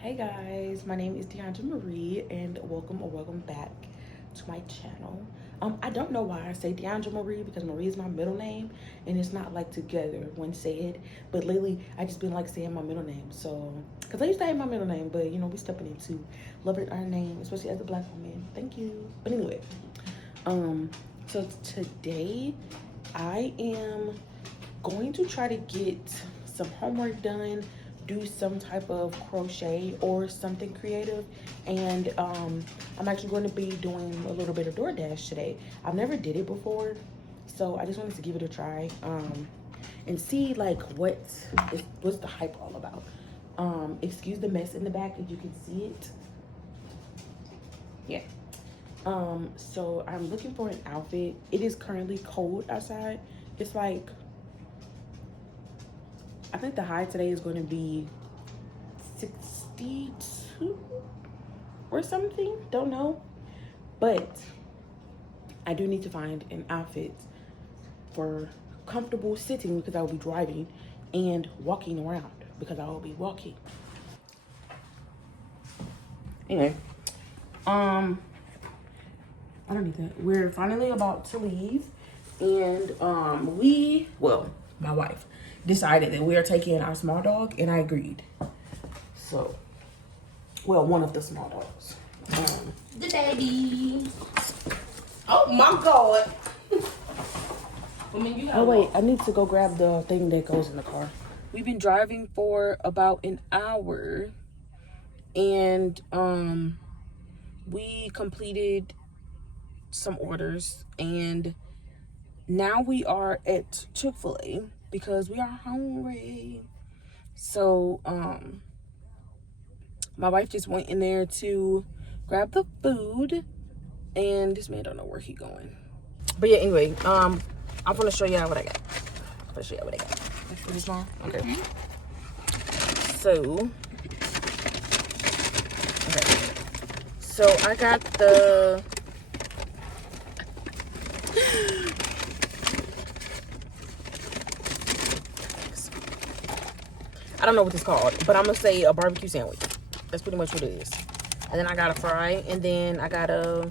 Hey guys, my name is Deandra Marie and welcome back to my channel. I don't know why I say Deandra Marie because Marie is my middle name and it's not like together when said, but lately I just been like saying my middle name. So, because I used to hate my middle name, but you know, we stepping into loving our name, especially as a black woman. Thank you. But anyway, so today I am going to try to get some homework done, do some type of crochet or something creative, and I'm actually going to be doing a little bit of DoorDash today. I've never did it before, so I just wanted to give it a try and see like what's the hype all about. Excuse the mess in the back if you can see it. Yeah. So I'm looking for an outfit. It is currently cold outside. It's like, I think the high today is going to be 62 or something. Don't know. But I do need to find an outfit for comfortable sitting because I will be driving, and walking around because I will be walking. Anyway, I don't need that. We're finally about to leave, and my wife decided that we are taking our small dog, and I agreed. So, well, one of the small dogs. The baby. Oh my God. Oh wait, I need to go grab the thing that goes in the car. We've been driving for about an hour, and we completed some orders, and now we are at Chick-fil-A because we are hungry. So my wife just went in there to grab the food, and this man don't know where he going. But yeah, anyway, I'm gonna show y'all what I got. Let's show y'all what I got. Is this small? Okay. So, I got the I don't know what it's called, but I'm gonna say a barbecue sandwich. That's pretty much what it is. And then I got a fry, and then I got a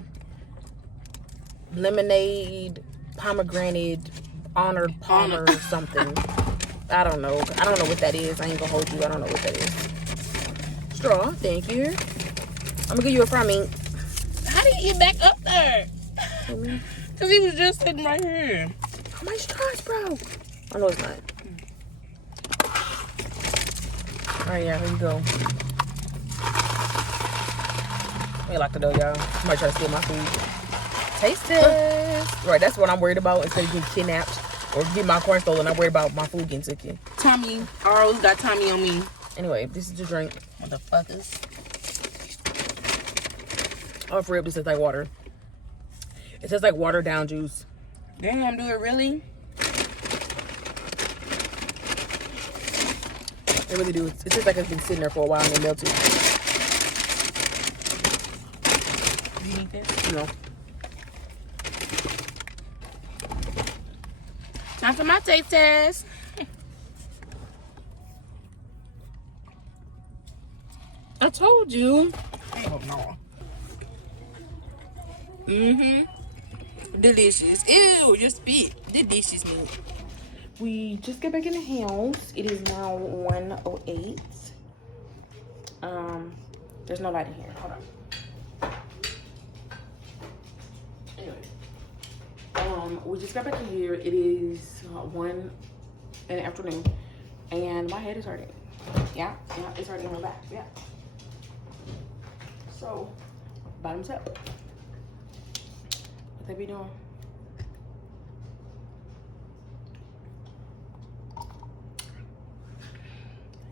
lemonade pomegranate honored palmer or something. I don't know what that is. I ain't gonna hold you. I don't know what that is. Straw, thank you. I'm gonna give you a fry meat. How did you get back up there? Because he was just sitting right here. How much straws, bro? I know it's not. Alright, yeah, here you go. Let me lock the door, y'all. Somebody try to steal my food. Taste test. Right, that's what I'm worried about. Instead of getting kidnapped or getting my corn stolen, I'm worried about my food getting taken. Tommy. I always got Tommy on me. Anyway, this is the drink. Motherfuckers. Oh, for real, this is like water. It says like watered down juice. Damn, do it really? They really do. It tastes like it's been sitting there for a while and it melted. You need this? No. Time for my taste test. I told you. Oh no. Delicious. Ew, your spit. Delicious meat. We just got back in the house. It is now 1:08. There's no light in here. Hold on. Anyway, we just got back in here. It is 1 in the afternoon, and my head is hurting. Yeah, it's hurting in my back. Yeah. So, bottoms up. What they be doing?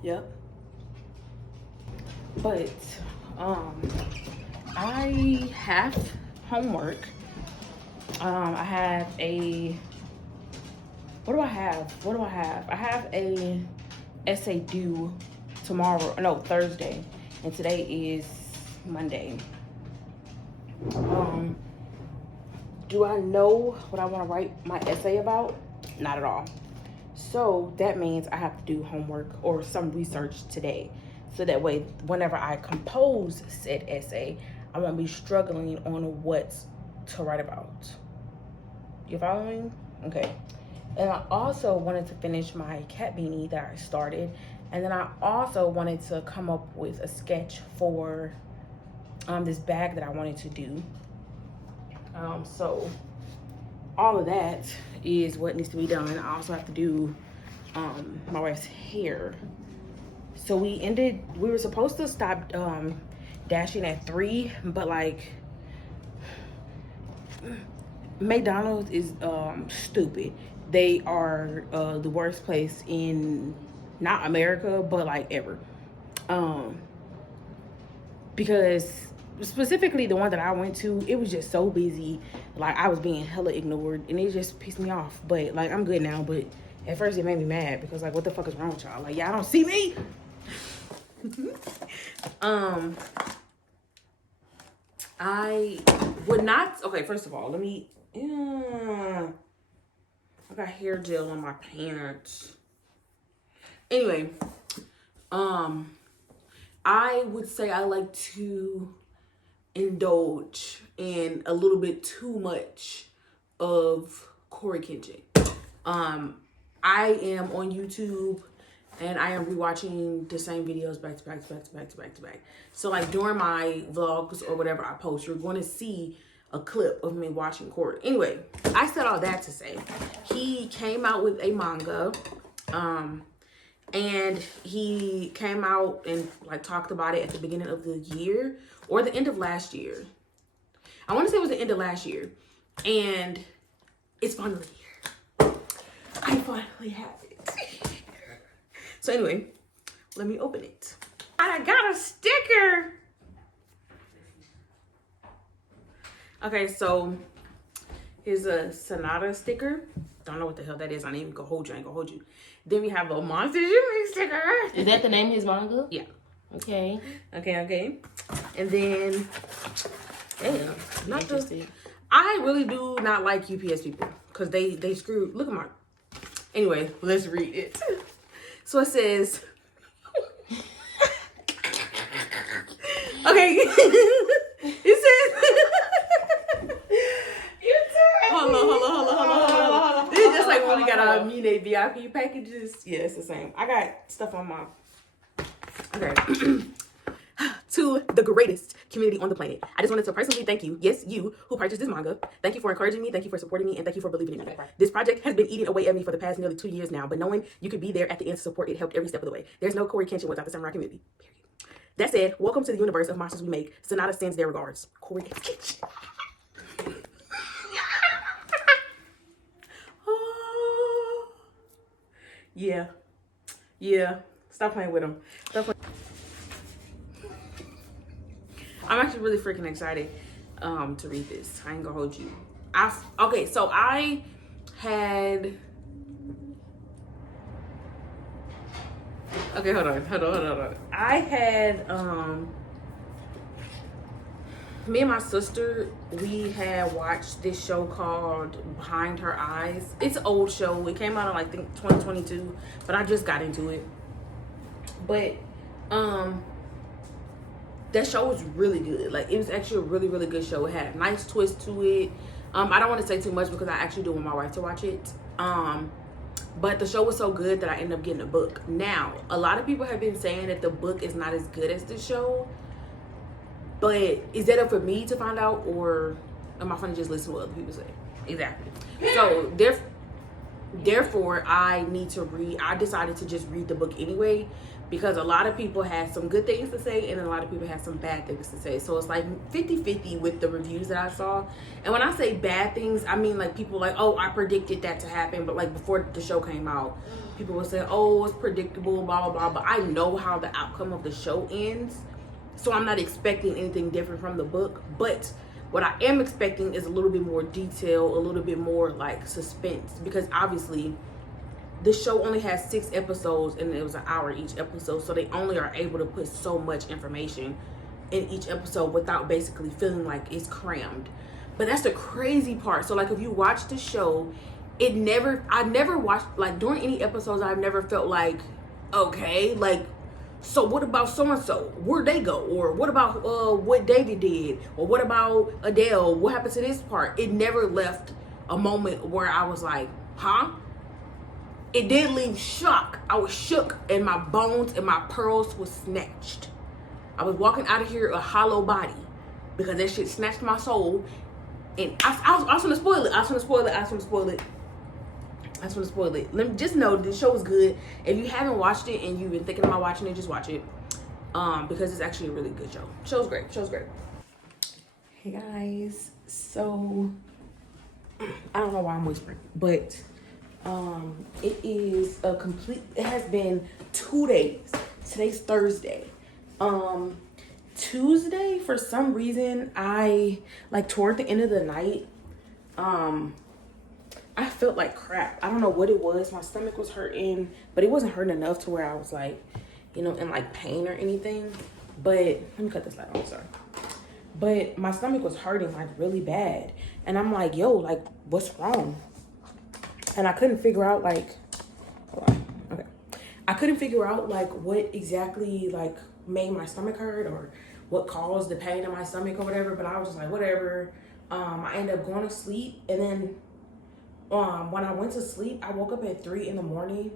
Yep. But I have homework. I have a what do I have? I have a essay due tomorrow, no, Thursday, and today is Monday. Do I know what I want to write my essay about? Not at all. So that means I have to do homework or some research today. So that way, whenever I compose said essay, I won't be struggling on what to write about. You following? Okay. And I also wanted to finish my cat beanie that I started. And then I also wanted to come up with a sketch for this bag that I wanted to do. So all of that is what needs to be done. I also have to do my wife's hair. So we were supposed to stop dashing at 3, but like McDonald's is stupid. They are the worst place in not America, but like ever. Because specifically the one that I went to, it was just so busy. Like I was being hella ignored, and it just pissed me off. But like I'm good now. But at first it made me mad because like what the fuck is wrong with y'all? Like y'all don't see me. I would not. Okay, first of all, let me. I got hair gel on my pants. Anyway, I would say I like to indulge in a little bit too much of Corey Kenshin. I am on YouTube and I am rewatching the same videos back to back. So like during my vlogs or whatever I post, you're going to see a clip of me watching Corey. Anyway, I said all that to say he came out with a manga, and he came out and like talked about it at the beginning of the year or the end of last year. I want to say it was the end of last year, and it's finally here. I finally have it. So anyway, let me open it. I got a sticker. Okay, so here's a Sonata sticker. Don't know what the hell that is. I ain't even gonna hold you. I ain't gonna hold you. Then we have a Monster Jimmy sticker. Is that the name of his manga? Yeah. Okay. Okay. And then, damn, not Interesting. I really do not like UPS people because they screw. Look at my. Anyway, let's read it. So it says. Okay. It says. Hold on. This is just like when we got our Mune VIP packages. Yeah, it's the same. I got stuff on my. Okay. To the greatest community on the planet, I just wanted to personally thank you. Yes, you who purchased this manga. Thank you for encouraging me. Thank you for supporting me, and thank you for believing in me. This project has been eating away at me for the past nearly 2 years now, but knowing you could be there at the end to support it helped every step of the way. There's no Corey Kenshin without the Samurai community. Period. That said, welcome to the universe of monsters we make. Sonata sends their regards. Corey Kenshin. Yeah. Stop playing with him. I'm actually really freaking excited to read this. I ain't gonna hold you. So I had. Okay, hold on. I had me and my sister, we had watched this show called Behind Her Eyes. It's an old show. It came out in like, I think 2022, but I just got into it. But that show was really good. Like it was actually a really, really good show. It had a nice twist to it. I don't want to say too much because I actually do want my wife to watch it. But the show was so good that I ended up getting a book. Now, a lot of people have been saying that the book is not as good as the show. But is that up for me to find out, or am I going to just listen to what other people say? Exactly. So therefore, I decided to just read the book anyway, because a lot of people had some good things to say and a lot of people had some bad things to say. So it's like 50-50 with the reviews that I saw. And when I say bad things, I mean like people like, oh, I predicted that to happen. But like before the show came out, people would say, oh, it's predictable, blah, blah, blah. But I know how the outcome of the show ends. So I'm not expecting anything different from the book. But what I am expecting is a little bit more detail, a little bit more like suspense. Because obviously the show only has 6 episodes and it was an hour each episode. So they only are able to put so much information in each episode without basically feeling like it's crammed. But that's the crazy part. So like if you watch the show, I never watched, like during any episodes, I've never felt like, okay, like so what about so-and-so? Where'd they go? Or what about what David did? Or what about Adele? What happened to this part? It never left a moment where I was like, huh? It did leave shock. I was shook and my bones and my pearls was snatched. I was walking out of here a hollow body because that shit snatched my soul. And I was gonna spoil it. I was gonna spoil it. Let me just know this show is good. If you haven't watched it and you've been thinking about watching it, just watch it. Because it's actually a really good show. Show's great. Hey guys. So I don't know why I'm whispering, but it has been 2 days. Today's Thursday. Tuesday, for some reason, I toward the end of the night, I felt like crap. I don't know what it was. My stomach was hurting, but it wasn't hurting enough to where I was like, in like pain or anything. But let me cut this light on, sorry. But my stomach was hurting like really bad. And I'm like, yo, like, what's wrong? And I couldn't figure out hold on. Okay. I couldn't figure out like what exactly like made my stomach hurt or what caused the pain in my stomach or whatever. But I was just like, whatever. I ended up going to sleep, and then when I went to sleep, I woke up at 3 in the morning.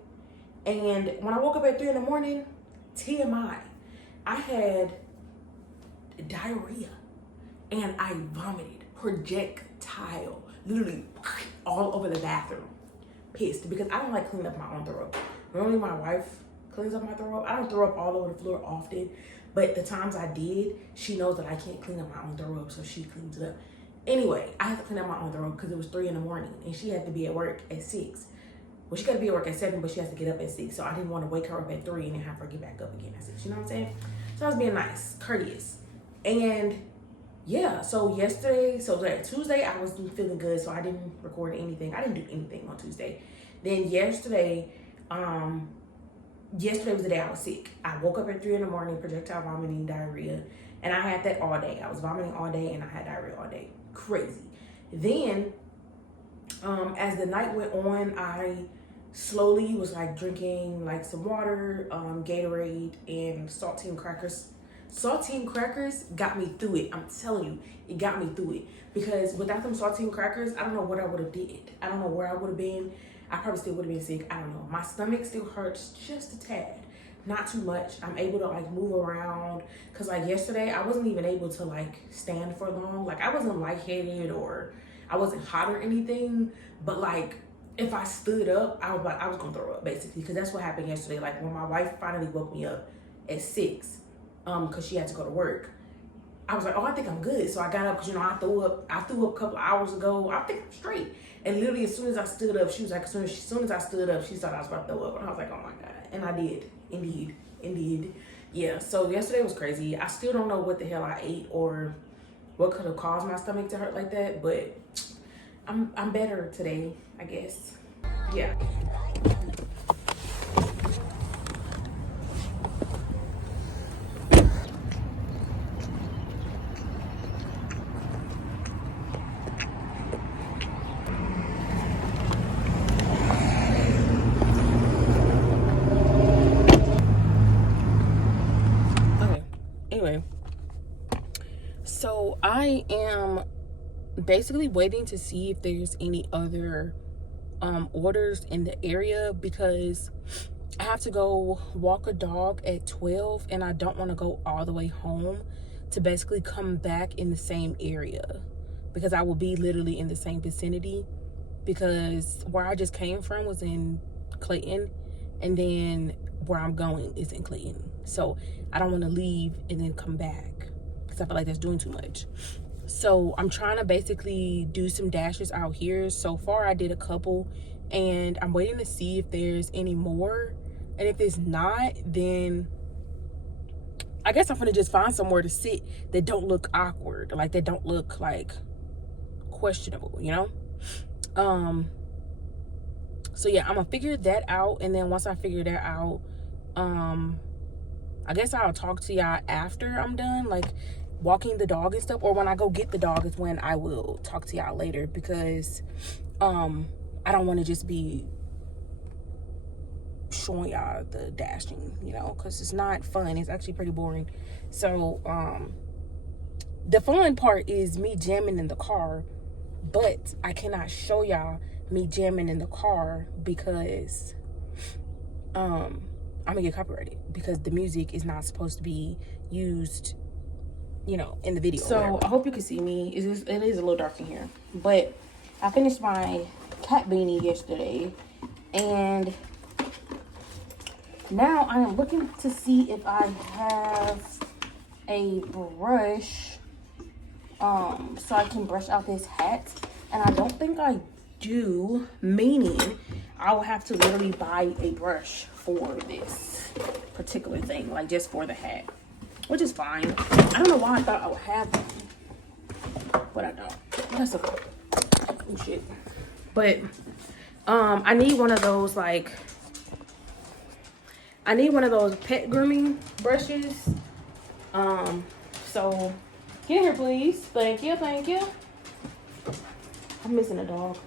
And when I woke up at 3 in the morning, TMI, I had diarrhea and I vomited projectile, literally all over the bathroom. Pissed because I don't like cleaning up my own throw up. Normally my wife cleans up my throw up. I don't throw up all over the floor often, but the times I did, she knows that I can't clean up my own throw up, so she cleans it up. Anyway, I had to clean up my own throw up because it was 3 in the morning and she had to be at work at 6. Well, she got to be at work at 7, but she has to get up at 6. So I didn't want to wake her up at 3 and then have her get back up again at 6. You know what I'm saying? So I was being nice, courteous. And yeah, so Tuesday, I wasn't feeling good, so I didn't record anything. I didn't do anything on Tuesday. Then yesterday was the day I was sick. I woke up at 3 in the morning, projectile vomiting, diarrhea, and I had that all day. I was vomiting all day and I had diarrhea all day. Crazy. Then, as the night went on, I slowly was like drinking like some water, Gatorade, and saltine crackers. Saltine crackers got me through it. I'm telling you, it got me through it. Because without them saltine crackers, I don't know what I would have did. I don't know where I would have been. I probably still would have been sick. I don't know. My stomach still hurts just a tad. Not too much. I'm able to like move around. Cause like yesterday, I wasn't even able to like stand for long. Like I wasn't lightheaded or I wasn't hot or anything. But like if I stood up, I was gonna throw up basically. Cause that's what happened yesterday. Like when my wife finally woke me up at 6. Because she had to go to work. I was like, oh, I think I'm good. So I got up because, I threw up a couple of hours ago. I think I'm straight. And literally as soon as I stood up, she was like, as soon as I stood up, she thought I was about to throw up. And I was like, oh my God. And I did. Indeed. Yeah, so yesterday was crazy. I still don't know what the hell I ate or what could have caused my stomach to hurt like that. But I'm better today, I guess. Yeah. Anyway, so I am basically waiting to see if there's any other orders in the area because I have to go walk a dog at 12 and I don't want to go all the way home to basically come back in the same area because I will be literally in the same vicinity because where I just came from was in Clayton and then where I'm going is in Clayton. So I don't want to leave and then come back because I feel like that's doing too much. So I'm trying to basically do some dashes out here. So far I did a couple and I'm waiting to see if there's any more. And if there's not, then I guess I'm gonna just find somewhere to sit that don't look awkward, like that don't look like questionable, So yeah, I'm gonna figure that out, and then once I figure that out, I guess I'll talk to y'all after I'm done, like walking the dog and stuff, or when I go get the dog is when I will talk to y'all later because I don't want to just be showing y'all the dashing, you know, because it's not fun. It's actually pretty boring. So the fun part is me jamming in the car, but I cannot show y'all me jamming in the car because I'm gonna get copyrighted, because the music is not supposed to be used, you know, in the video. So I hope you can see me. It is a little dark in here, but I finished my cat beanie yesterday, and now I am looking to see if I have a brush so I can brush out this hat, and I don't think I do, meaning I will have to literally buy a brush for this particular thing, like just for the hat, which is fine. I don't know why I thought I would have one, but I don't. That's okay. Oh shit. But I need one of those, like, I need one of those pet grooming brushes. So get in here, please. Thank you, thank you. I'm missing a dog.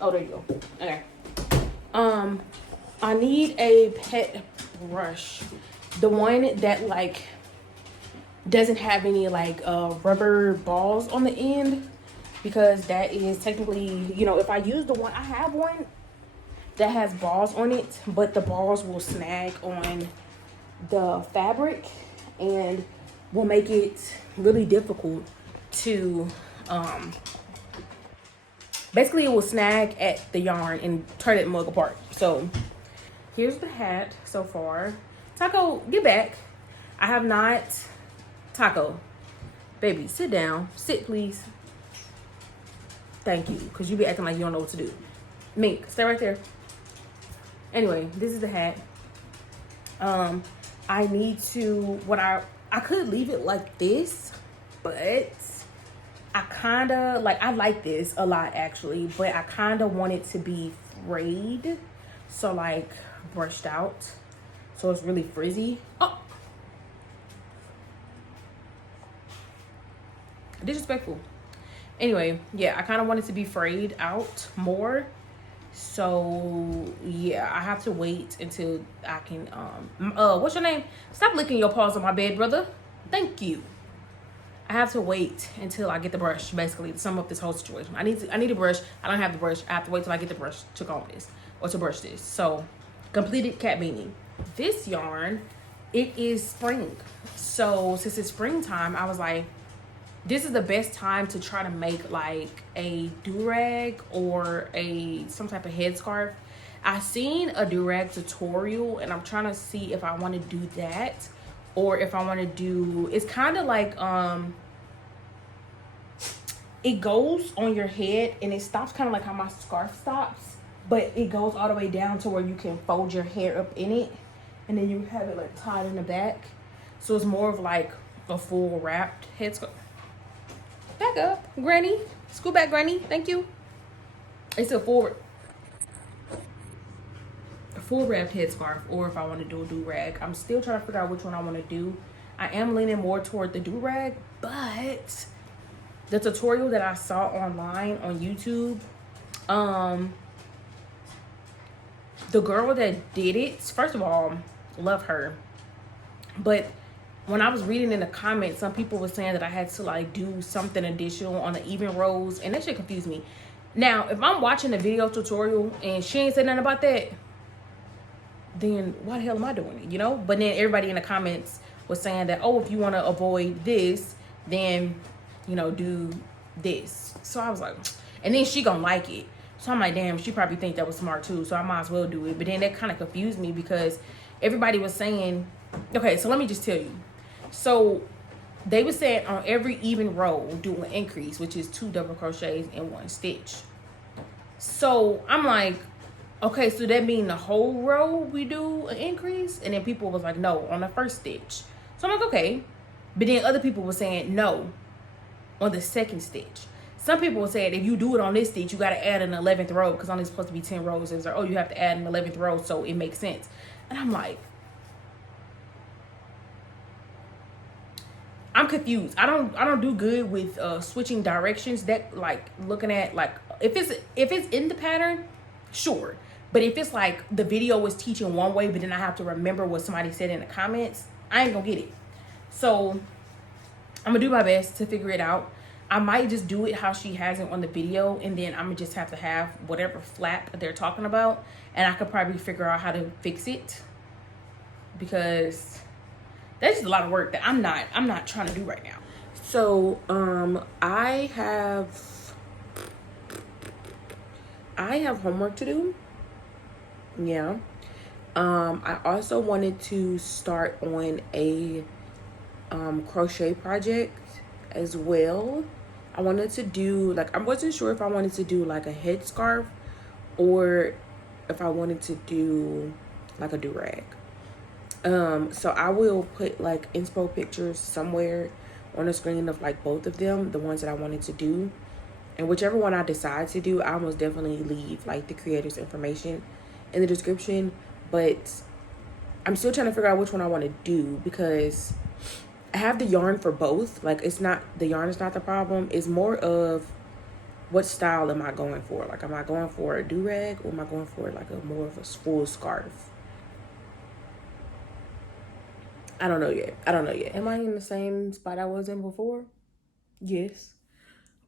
Oh, there you go. Okay. I need a pet brush, the one that like doesn't have any like rubber balls on the end, because that is technically, you know, if I use the one, I have one that has balls on it, but the balls will snag on the fabric and will make it really difficult to basically it will snag at the yarn and turn it mug apart. So here's the hat so far. Taco, get back. I have not. Taco, baby, sit down. Sit, please. Thank you, because you be acting like you don't know what to do. Mink, stay right there. Anyway, this is the hat. I need to, I could leave it like this, but I kind of, like, I like this a lot actually, but I kind of want it to be frayed. So like brushed out. So it's really frizzy. Oh! Disrespectful. Anyway, yeah, I kind of want it to be frayed out more. So yeah, I have to wait until I can what's your name? Stop licking your paws on my bed, brother. Thank you. I have to wait until I get the brush, basically, to sum up this whole situation. I need a brush. I don't have the brush. I have to wait till I get the brush to comb this or to brush this. So completed cat beanie. This yarn, it is spring. So since it's springtime, I was like, this is the best time to try to make like a do-rag or some type of headscarf. I seen a do-rag tutorial and I'm trying to see if I want to do that, or if I want to do, it's kind of like it goes on your head and it stops kind of like how my scarf stops, but it goes all the way down to where you can fold your hair up in it, and then you have it like tied in the back. So it's more of like a full wrapped headscarf. Back up, Granny. Scoot back, Granny. Thank you. It's a full wrapped headscarf, or if I want to do a do-rag. I'm still trying to figure out which one I want to do. I am leaning more toward the do-rag, but the tutorial that I saw online on YouTube, the girl that did it, first of all, love her, but when I was reading in the comments, some people were saying that I had to like do something additional on the even rows, and that shit confused me. Now, if I'm watching a video tutorial and she ain't said nothing about that, then why the hell am I doing it, you know? But then everybody in the comments was saying that, oh, if you want to avoid this, then, you know, do this. So I was like, and then she gonna like it. So I'm like, damn, she probably think that was smart too, so I might as well do it. But then that kind of confused me, because everybody was saying, okay, so let me just tell you. So they were saying on every even row, do an increase, which is 2 double crochets in 1 stitch. So I'm like, okay, so that mean the whole row we do an increase? And then people was like, no, on the first stitch. So I'm like, okay. But then other people were saying no, on the 2nd stitch. Some people were saying if you do it on this stitch, you got to add an 11th row, because only supposed to be 10 rows. It was like, oh, you have to add an 11th row, so it makes sense. And I'm like, I'm confused. I don't do good with switching directions. That, like, looking at, like, if it's in the pattern, sure. But if it's like the video was teaching one way, but then I have to remember what somebody said in the comments, I ain't gonna get it. So I'm gonna do my best to figure it out. I might just do it how she has it on the video, and then I'm gonna just have to have whatever flap they're talking about, and I could probably figure out how to fix it, because that's just a lot of work that I'm not trying to do right now. So I have homework to do. Yeah. I also wanted to start on a crochet project as well. I wanted to do, like, I wasn't sure if I wanted to do like a headscarf or if I wanted to do like a do-rag. So I will put like inspo pictures somewhere on the screen of like both of them, the ones that I wanted to do. And whichever one I decide to do, I almost definitely leave like the creator's information in the description. But I'm still trying to figure out which one I want to do, because I have the yarn for both. Like, it's not, the yarn is not the problem. It's more of what style am I going for? Like, am I going for a do-rag, or am I going for like a more of a full scarf? I don't know yet. Am I in the same spot I was in before? Yes.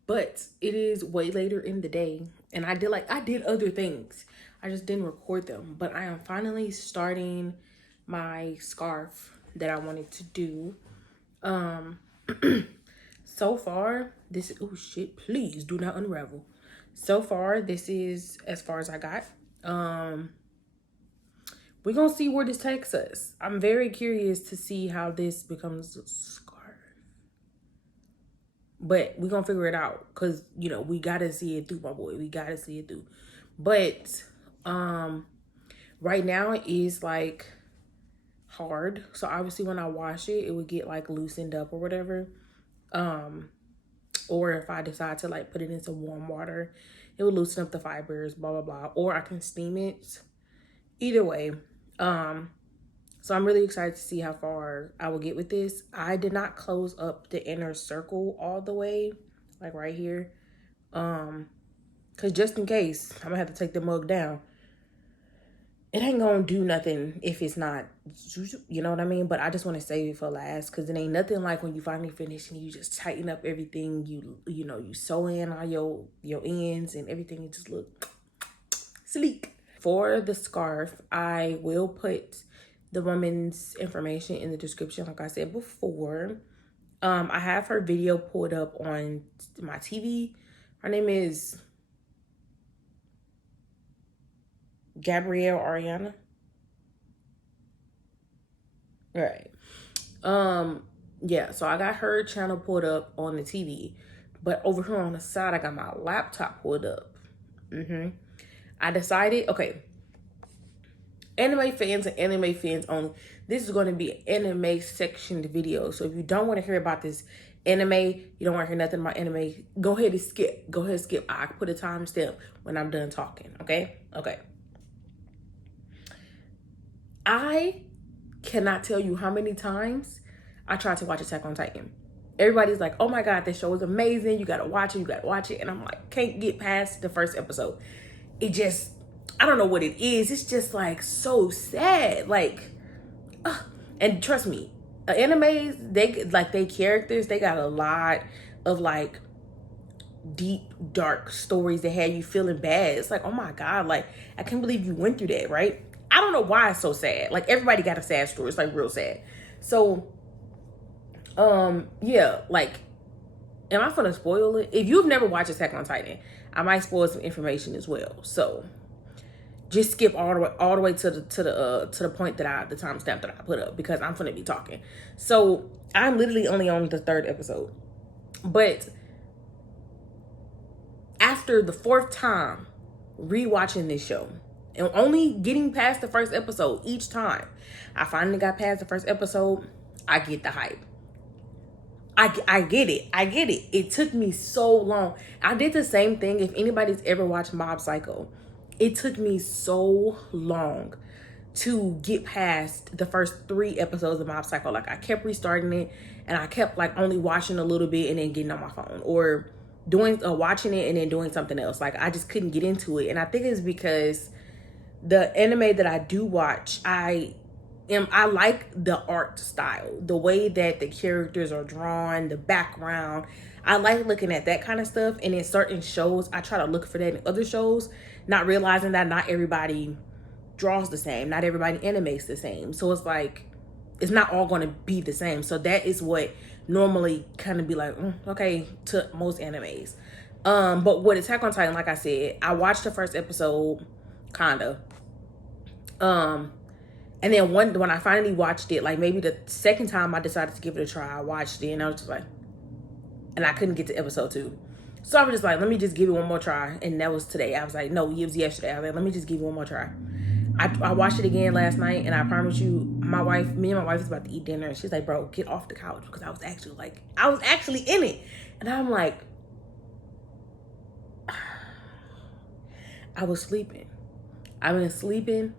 But it is way later in the day, and I did other things. I just didn't record them. But I am finally starting my scarf that I wanted to do. So far, oh shit, please do not unravel. So far, this is as far as I got. We're gonna see where this takes us. I'm very curious to see how this becomes a scarf. But we're gonna figure it out, because you know we gotta see it through, my boy. We gotta see it through. But right now it is like hard, so obviously when I wash it, it would get like loosened up or whatever. Or if I decide to like put it in some warm water, it would loosen up the fibers, blah blah blah. Or I can steam it. Either way, so I'm really excited to see how far I will get with this. I did not close up the inner circle all the way, like right here, because just in case I'm gonna have to take the mug down. It ain't gonna do nothing if it's not, you know what I mean? But I just want to save it for last, because it ain't nothing like when you finally finish and you just tighten up everything. You know, you sew in all your ends and everything. It just look sleek. For the scarf, I will put the woman's information in the description, like I said before. I have her video pulled up on my TV. Her name is Gabrielle Ariana. Right. Yeah, so I got her channel pulled up on the TV, but over here on the side, I got my laptop pulled up. I decided, okay, anime fans and anime fans only. This is going to be an anime sectioned video. So if you don't want to hear about this anime, you don't want to hear nothing about anime, go ahead and skip. Go ahead and skip. I can put a timestamp when I'm done talking. Okay? Okay. I cannot tell you how many times I tried to watch Attack on Titan. Everybody's like, oh my God, this show is amazing. You got to watch it. You got to watch it. And I'm like, can't get past the first episode. It just, I don't know what it is. It's just like so sad. Like, and trust me, animes, they characters, they got a lot of like deep, dark stories that had you feeling bad. It's like, oh my God, like, I can't believe you went through that, right? I don't know why it's so sad. Like, everybody got a sad story. It's like real sad. So, yeah, like, am I gonna spoil it? If you've never watched Attack on Titan, I might spoil some information as well. So just skip all the way to the point that the timestamp that I put up, because I'm gonna be talking. So I'm literally only on the 3rd episode, but after the 4th time rewatching this show and only getting past the 1st episode each time, I finally got past the 1st episode. I get the hype. I get it. I get it. It took me so long. I did the same thing. If anybody's ever watched Mob Psycho, it took me so long to get past the first 3 episodes of Mob Psycho. Like, I kept restarting it, and I kept like only watching a little bit and then getting on my phone, or doing watching it and then doing something else. Like, I just couldn't get into it. And I think it's because the anime that I do watch, I like the art style, the way that the characters are drawn, the background. I like looking at that kind of stuff. And in certain shows, I try to look for that in other shows, not realizing that not everybody draws the same, not everybody animates the same. So it's like, it's not all going to be the same. So that is what normally kind of be like, okay, to most animes. But with Attack on Titan, like I said, I watched the first episode, kinda. And then when I finally watched it, like maybe the second time I decided to give it a try, I watched it and I was just like, and I couldn't get to episode 2. So I was just like, let me just give it one more try. And that was today. I was like, no, it was yesterday. I was like, let me just give it one more try. I watched it again last night, and I promise you, me and my wife is about to eat dinner, and she's like, bro, get off the couch, because I was actually in it. And I'm like, I was sleeping. I've been sleeping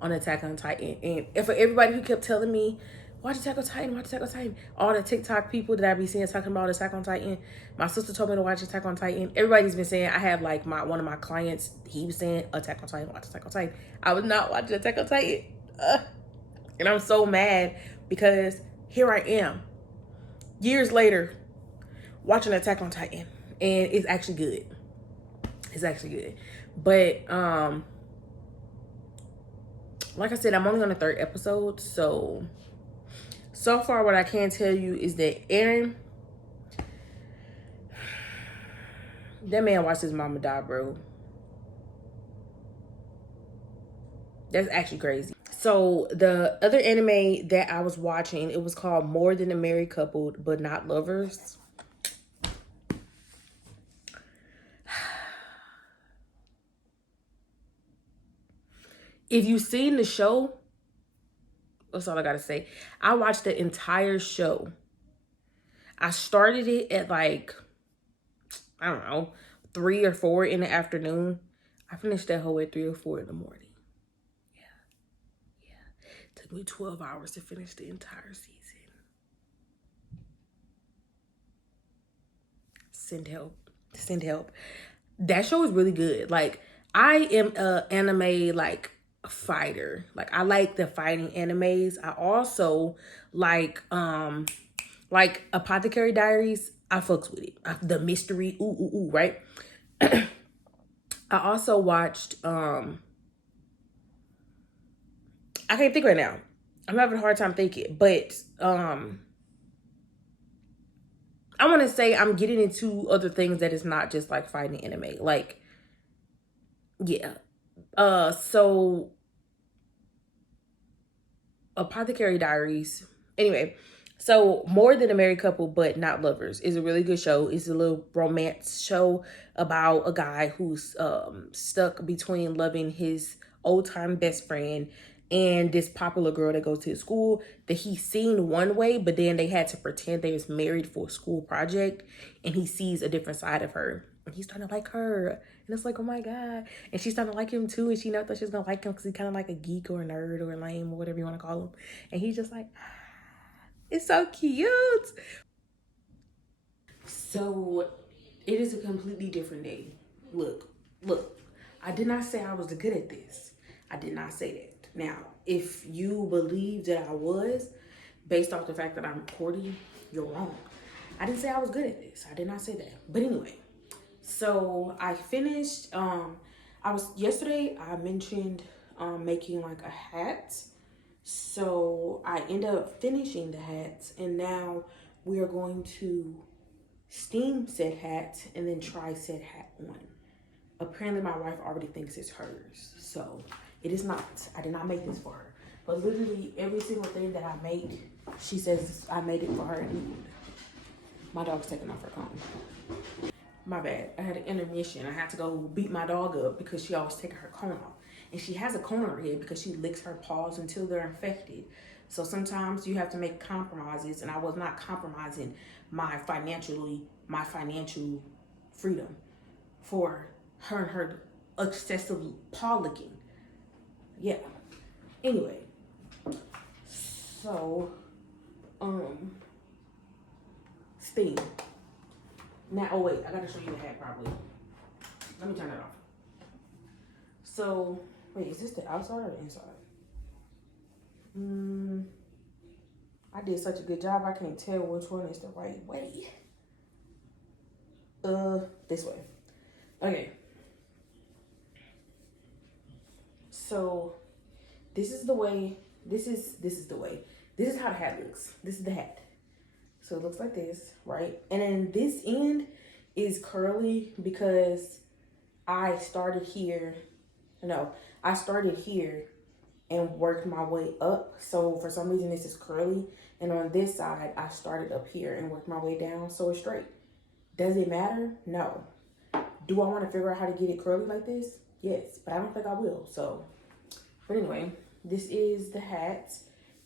on Attack on Titan. And for everybody who kept telling me, watch Attack on Titan, watch Attack on Titan, all the TikTok people that I be seeing talking about Attack on Titan, my sister told me to watch Attack on Titan. Everybody's been saying, I have like one of my clients, he was saying Attack on Titan, watch Attack on Titan. I was not watching Attack on Titan. And I'm so mad because here I am, years later, watching Attack on Titan. And it's actually good. It's actually good. But like I said, I'm only on the 3rd episode. So far what I can tell you is that Eren, that man watched his mama die, bro. That's actually crazy. So the other anime that I was watching, it was called More Than a Married Couple, But Not Lovers. If you've seen the show, that's all I gotta say. I watched the entire show. I started it at like, I don't know, 3 or 4 in the afternoon. I finished that whole at 3 or 4 in the morning. Yeah. It took me 12 hours to finish the entire season. Send help. Send help. That show is really good. Like, I am a anime like fighter. Like, I like the fighting animes. I also like Apothecary Diaries. I fucks with it. The mystery, right? I also watched I can't think right now. I'm having a hard time thinking, but I want to say I'm getting into other things that is not just like fighting anime. Like, yeah. So Apothecary Diaries. Anyway, so More Than a Married Couple, But Not Lovers is a really good show. It's a little romance show about a guy who's stuck between loving his old-time best friend and this popular girl that goes to his school that he's seen one way, but then they had to pretend they was married for a school project, and he sees a different side of her. And he's starting to like her. And it's like, oh my God. And she's starting to like him too. And she never thought she was going to like him because he's kind of like a geek or a nerd or a lame or whatever you want to call him. And he's just like, it's so cute. So it is a completely different day. Look. I did not say I was good at this. I did not say that. Now, if you believe that I was, based off the fact that I'm 40, you're wrong. I didn't say I was good at this. I did not say that. But anyway, so I finished, yesterday I mentioned making like a hat. So I ended up finishing the hats, and now we are going to steam said hat and then try said hat on. Apparently my wife already thinks it's hers, so it is not. I did not make this for her. But literally every single thing that I make, she says I made it for her. My dog's taking off her cone. My bad. I had an intermission. I had to go beat my dog up because she always taking her cone off. And she has a cone on her head because she licks her paws until they're infected. So sometimes you have to make compromises, and I was not compromising my financial freedom for her and her excessive paw licking. Yeah. Anyway. So, steam. Now, oh wait, I gotta show you the hat probably. Let me turn it off. So, Wait, is this the outside or the inside? I did such a good job, I can't tell which one is the right way. This way. Okay. So this is the way. This is the way. This is how the hat looks. This is the hat. So it looks like this, right? And then this end is curly because I started here. No, I started here and worked my way up. So for some reason this is curly. And on this side, I started up here and worked my way down. So it's straight. Does it matter? No. Do I want to figure out how to get it curly like this? Yes, but I don't think I will. So, but anyway, this is the hat.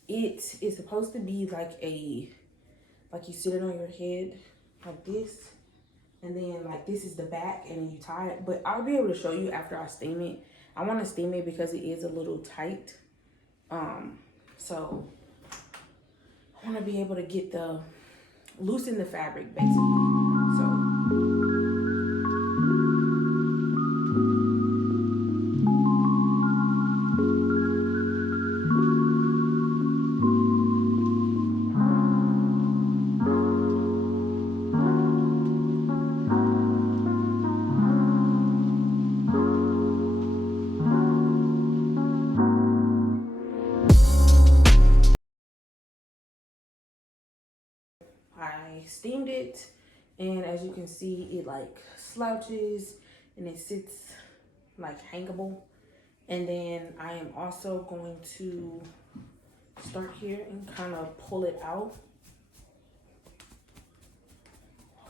It is supposed to be like you sit it on your head like this. And then like this is the back and then you tie it. But I'll be able to show you after I steam it. I want to steam it because it is a little tight. So I want to be able to get loosen the fabric basically. So. I steamed it, and as you can see, it like slouches and it sits like hangable. And then I am also going to start here and kind of pull it out.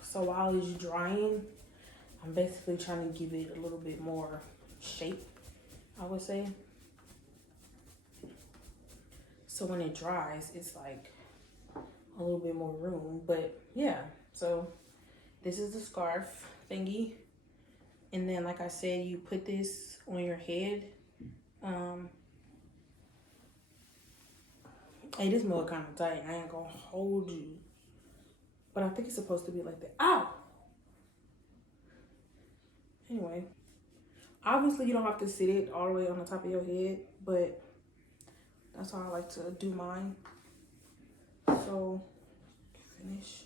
So while it's drying, I'm basically trying to give it a little bit more shape, I would say. So when it dries, it's like a little bit more room. But yeah, so this is the scarf thingy. And then like I said, you put this on your head. Hey, this mug kind of tight. I ain't gonna hold you. But I think it's supposed to be like that. Ow! Anyway, obviously you don't have to sit it all the way on the top of your head, but that's how I like to do mine. So, finish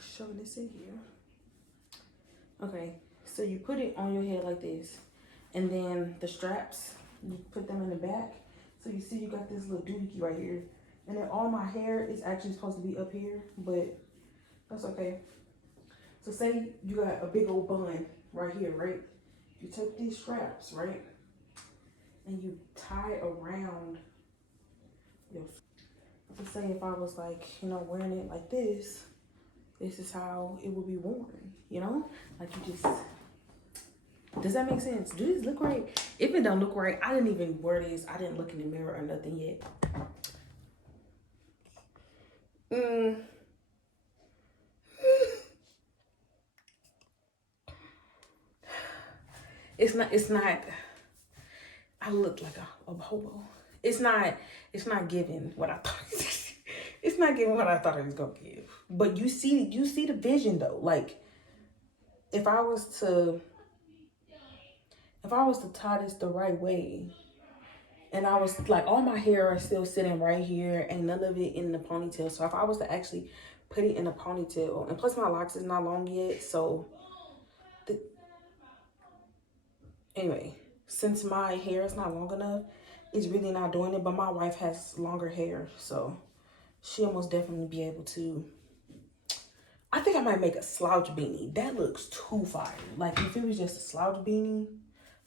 shoving this in here. Okay, so you put it on your head like this, and then the straps, you put them in the back. So you see you got this little doohickey right here. And then all my hair is actually supposed to be up here, but that's okay. So say you got a big old bun right here, right? You take these straps, right? And you tie around your, so say if I was like, you know, wearing it like this is how it would be worn, you know? Like you just, does that make sense? Does this look right? If it don't look right, I didn't even wear this. I didn't look in the mirror or nothing yet. It's not, I look like a hobo. It's not giving what I thought. It's not giving what I thought it was gonna give. But you see the vision though. Like if I was to tie this the right way, and I was like, all my hair are still sitting right here and none of it in the ponytail. So if I was to actually put it in a ponytail, and plus my locks is not long yet, so anyway, since my hair is not long enough, it's really not doing it. But my wife has longer hair, so she'll most definitely be able to. I think I might make a slouch beanie. That looks too fire. Like if it was just a slouch beanie.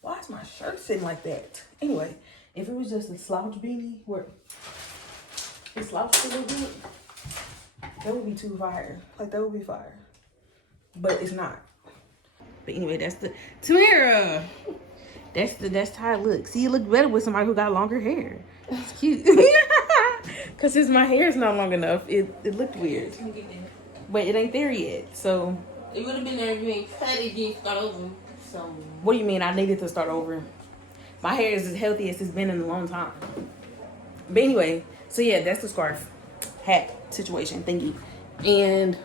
Why is my shirt sitting like that? Anyway, if it was just a slouch beanie where it slouched a little bit, that would be too fire. Like that would be fire. But it's not. But anyway, that's the Tamara. That's how it looks. See, you look better with somebody who got longer hair. It's cute. Cause since my hair is not long enough, it looked weird. But it ain't there yet. So it would have been there if you ain't cut it, then start over. So what do you mean I needed to start over? My hair is as healthy as it's been in a long time. But anyway, so yeah, that's the scarf hat situation thingy. And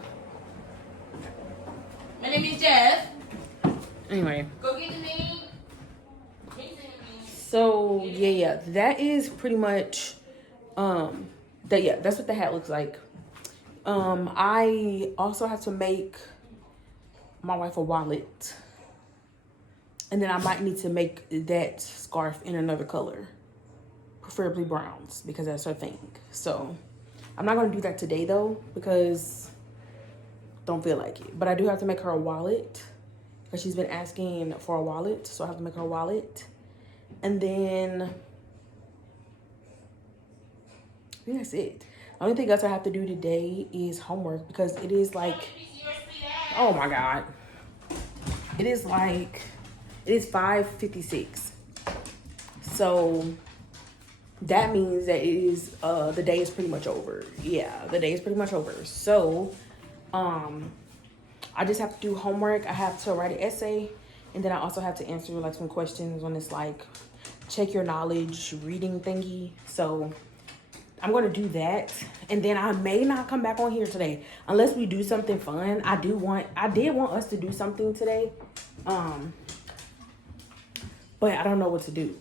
my name is Jeff. Anyway. Go get the name. So yeah, that is pretty much that's what the hat looks like. I also have to make my wife a wallet, and then I might need to make that scarf in another color, preferably browns, because that's her thing. So I'm not gonna do that today though, because don't feel like it. But I do have to make her a wallet, because she's been asking for a wallet, so I have to make her a wallet. And then I think that's it. The only thing else I have to do today is homework, because it is like, oh my God. It is 5:56. So that means that it is, the day is pretty much over. Yeah, the day is pretty much over. So, I just have to do homework. I have to write an essay, and then I also have to answer like some questions on this like check your knowledge reading thingy. So I'm gonna do that, and then I may not come back on here today unless we do something fun. I did want us to do something today, but I don't know what to do.